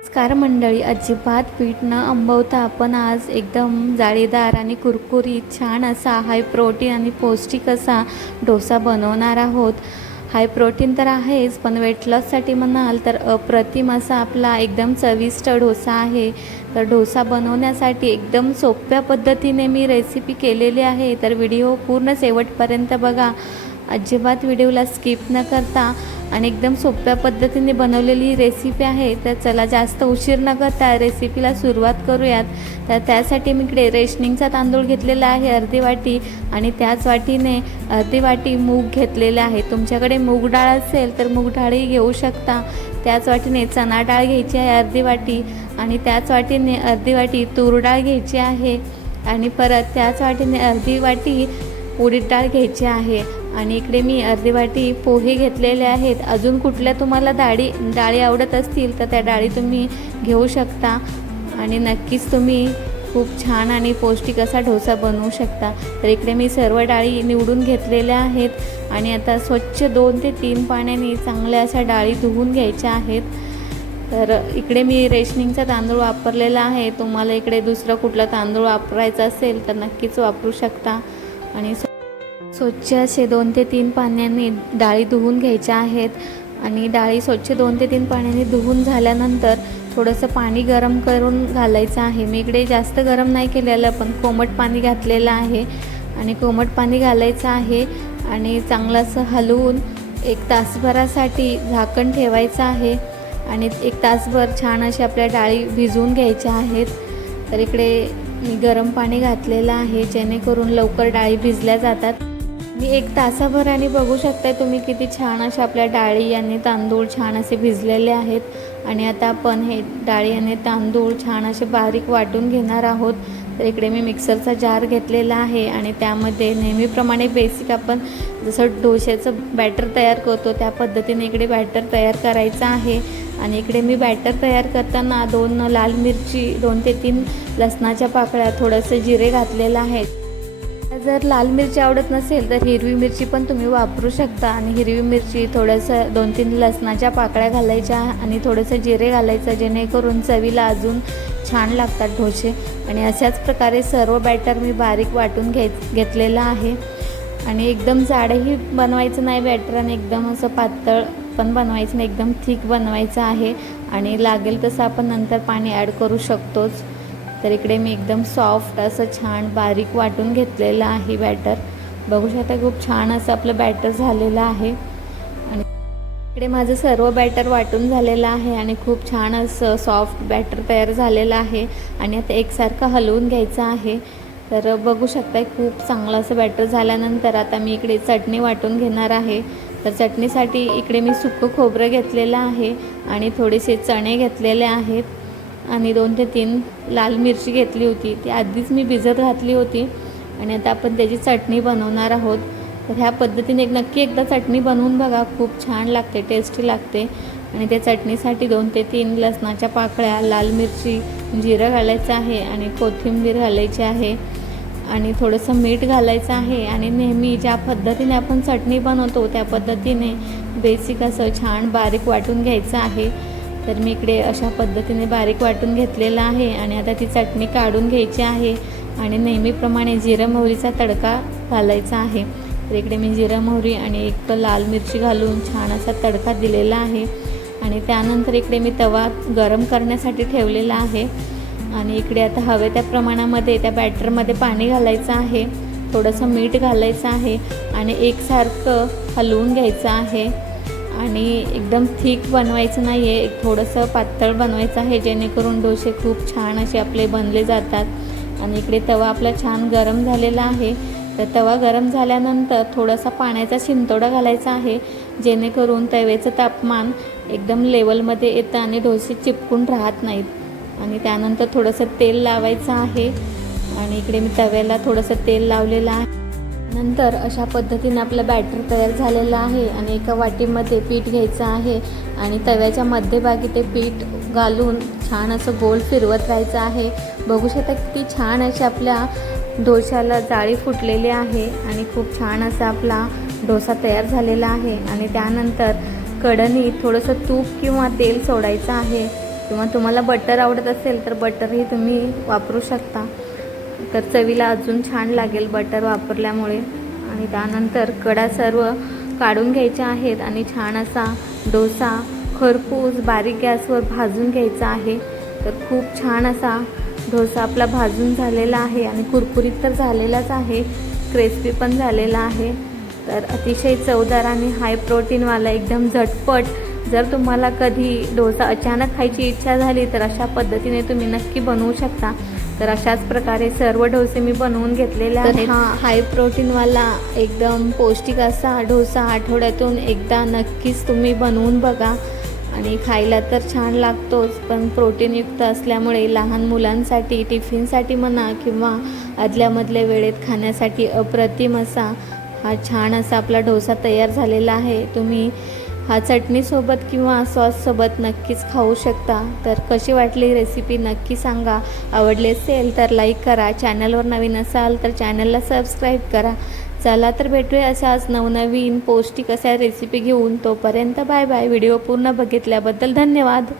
नमस्कार मंडळी, अजिबात पीठ न आंबवता आपण आज एकदम जाळीदार आणि कुरकुरीत छान असा हाय प्रोटीन आणि पौष्टिक असा डोसा बनवणार आहोत। हाय प्रोटीन तर आहेच, पण वेट लॉससाठी म्हणाल तर अप्रतिम असा आपला एकदम चविष्ट डोसा आहे। तर डोसा बनवण्यासाठी एकदम सोप्या पद्धतीने मी रेसिपी केलेली आहे, तर व्हिडिओ पूर्ण शेवटपर्यंत बघा, अजिबात व्हिडिओला स्किप न करता। आणि एकदम सोप्या पद्धतीने बनवलेली रेसिपी आहे। तर चला जास्त उशीर न करता रेसिपीला सुरुवात करूयात। तर त्यासाठी मी इकडे रेशनिंगचा तांदूळ घेतलेला आहे अर्धी वाटी, आणि त्याच वाटीने अर्धी वाटी मूग घेतलेले आहे। तुमच्याकडे मूग डाळ असेल तर मूग डाळही घेऊ शकता। त्याच वाटीने चणा डाळ घ्यायची आहे अर्धी वाटी, आणि त्याच वाटीने अर्धी वाटी तूर डाळ घ्यायची आहे, आणि परत त्याच वाटीने अर्धी वाटी उडीद डाळ घ्यायची आहे, आणि इकडे मी अर्धी वाटी पोहे घेतलेले आहेत। अजून कुठल्या तुम्हाला डाळी आवडत असतील तर त्या डाळी तुम्ही घेऊ शकता, आणि नक्कीच तुम्ही खूप छान आणि पौष्टिक असा डोसा बनवू शकता। तर इकडे मी सर्व डाळी निवडून घेतलेल्या आहेत, आणि आता स्वच्छ 2 ते 3 पाण्याने चांगल्या अशा डाळी धुवून घ्यायच्या आहेत। तर इकडे मी रेशनिंगचा तांदूळ वापरलेला आहे। तुम्हाला इकडे दुसरा कुठला तांदूळ वापरायचा असेल तर नक्कीच वापरू शकता। आणि स्वच्छ असे 2 ते 3 पाण्याने डाळी धुवून घ्यायच्या आहेत, आणि डाळी स्वच्छ 2 ते 3 पाण्याने धुवून झाल्यानंतर थोडंसं पाणी गरम करून घालायचं आहे। मी इकडे जास्त गरम नाही केलेलं, पण कोमट पाणी घातलेलं आहे, आणि कोमट पाणी घालायचं आहे, आणि चांगलं असं हलवून 1 तासभरासाठी झाकण ठेवायचं आहे, आणि 1 तासभर छान अशा आपल्या डाळी भिजवून घ्यायच्या आहेत। तर इकडे मी गरम पाणी घातलेलं आहे, जेणेकरून लवकर डाळी भिजल्या जातात। मी 1 तासाभर आणि बघू शकताय तुम्ही किती छान अशा आपल्या डाळी आणि तांदूळ छान असे भिजलेले आहेत। आणि आता आपण हे डाळी आणि तांदूळ छान असे बारीक वाटून घेणार आहोत। तर इकडे मी मिक्सरचा जार घेतलेला आहे, आणि त्यामध्ये नेहमीप्रमाणे बेसिक आपण जसं डोश्याचं बॅटर तयार करतो त्या पद्धतीने इकडे बॅटर तयार करायचं आहे। आणि इकडे मी बॅटर तयार करताना 2 लाल मिरची, 2 ते 3 लसणाच्या पाकळ्या, थोडंसं जिरे घातलेलं आहे। जर लाल मिरची आवडत नसेल तर हिरवी मिरची पण तुम्ही वापरू शकता, आणि हिरवी मिरची, थोडंसं 2-3 लसणाच्या पाकळ्या घालायच्या, आणि थोडंसं जिरे घालायचं, जेणेकरून चवीला अजून छान लागतात डोसे। आणि अशाच प्रकारे सर्व बॅटर मी बारीक वाटून घेतलेलं आहे, आणि एकदम जाडही बनवायचं नाही बॅटर, आणि एकदम असं पातळ पण बनवायचं नाही, एकदम थिक बनवायचं आहे, आणि लागेल तसं आपण नंतर पाणी ॲड करू शकतोच। तर इकडे मी एकदम सॉफ्ट असं छान बारीक वाटून घेतलेलं आहे बॅटर। बघू शकता खूप छान असं आपलं बॅटर झालेलं आहे, आणि इकडे माझं सर्व बॅटर वाटून झालेलं आहे, आणि खूप छान असं सॉफ्ट बॅटर तयार झालेलं आहे, आणि आता एकसारखं हलवून घ्यायचं आहे। तर बघू शकता खूप चांगलं असं बॅटर झाल्यानंतर आता मी इकडे चटणी वाटून घेणार आहे। तर चटणीसाठी इकडे मी सुकं खोबरं घेतलेलं आहे, आणि थोडेसे चणे घेतलेले आहेत, आणि 2 ते 3 लाल मिरची घेतली होती, ती आधीच मी भिजत घातली होती, आणि आता आपण त्याची चटणी बनवणार आहोत। तर ह्या पद्धतीने नक्की एकदा चटणी बनवून बघा, खूप छान लागते, टेस्टी लागते। आणि त्या चटणीसाठी 2 ते 3 लसणाच्या पाकळ्या, लाल मिरची, जिरं घालायचं आहे, आणि कोथिंबीर घालायची आहे, आणि थोडंसं मीठ घालायचं आहे, आणि नेहमी ज्या पद्धतीने आपण चटणी बनवतो त्या पद्धतीने बेसिक असं छान बारीक वाटून घ्यायचं आहे। तर मी इकडे अशा पद्धतीने बारीक वाटून घेतलेलं आहे, आणि आता ती चटणी काढून घ्यायची आहे, आणि नेहमीप्रमाणे जिरं मोहरीचा तडका घालायचा आहे। तर इकडे मी जिरं मोहरी आणि 1 लाल मिरची घालून छान असा तडका दिलेला आहे, आणि त्यानंतर इकडे मी तवा गरम करण्यासाठी ठेवलेला आहे, आणि इकडे आता हवे त्या प्रमाणामध्ये त्या बॅटरमध्ये पाणी घालायचं आहे, थोडंसं मीठ घालायचं आहे, आणि एकसारखं हलवून घ्यायचं आहे, आणि एकदम थिक बनवायचं नाही आहे, थोडंसं पातळ बनवायचं आहे, जेणेकरून डोसे खूप छान असे आपले बनले जातात। आणि इकडे तवा आपला छान गरम झालेला आहे। तर तवा गरम झाल्यानंतर थोडासा पाण्याचा शिंतोडा घालायचा आहे, जेणेकरून तव्याचं तापमान एकदम लेवलमध्ये येतं, आणि डोसे चिपकून राहत नाहीत। आणि त्यानंतर थोडंसं तेल लावायचं आहे, आणि इकडे मी तव्याला थोडंसं तेल लावलेलं आहे। नंतर अशा पद्धतीने आपलं बॅटर तयार झालेलं आहे, आणि एका वाटीमध्ये पीठ घ्यायचं आहे, आणि तव्याच्या मध्यभागी ते पीठ घालून छान असं गोल फिरवत राहायचं आहे। बघू शकता किती छान अशी आपल्या डोश्याला जाळी फुटलेली आहे, आणि खूप छान असा आपला डोसा तयार झालेला आहे। आणि त्यानंतर कढईत थोडंसं तूप किंवा तेल सोडायचं आहे, किंवा तुम्हाला बटर आवडत असेल तर बटरही तुम्ही वापरू शकता, तर चवीला अजून छान लागेल बटर वापरल्यामुळे. आणि त्यानंतर कडा सर्व काढून घ्यायच्या आहेत आणि छान असा डोसा खरपूस बारीक गॅसवर भाजून घ्यायचा आहे. तर खूप छान असा डोसा आपला भाजून झालेला आहे आणि कुरकुरीत तर झालेलाच आहे, क्रिस्पी पण झालेला आहे. तर अतिशय चवदार आणि हाय प्रोटीनवाला एकदम झटपट. जर तुम्हाला कधी डोसा अचानक खायची इच्छा झाली तर अशा पद्धतीने तुम्ही नक्की बनवू शकता. तर अशाच प्रकारे सर्व डोसे मी बनवून घेतलेले आहेत. हा हाय प्रोटीनवाला एकदम पौष्टिक असा डोसा आठवड्यातून एकदा नक्कीच तुम्ही बनवून बघा. आणि खायला तर छान लागतोच, पण प्रोटीनयुक्त असल्यामुळे लहान मुलांसाठी टिफिनसाठी म्हणा किंवा आदल्यामधल्या वेळेत खाण्यासाठी अप्रतिम असा हा छान असा आपला डोसा तयार झालेला आहे. तुम्ही हा चटणीसोबत किंवा सॉससोबत नक्कीच खाऊ शकता. तर कशी वाटली रेसिपी नक्की सांगा. आवडली असेल तर लाईक करा. चॅनलवर नवीन असाल तर चॅनलला सबस्क्राईब करा. चला तर भेटूया अशाच नवनवीन पौष्टिक अशा रेसिपी घेऊन. तोपर्यंत बाय बाय. व्हिडिओ पूर्ण बघितल्याबद्दल धन्यवाद.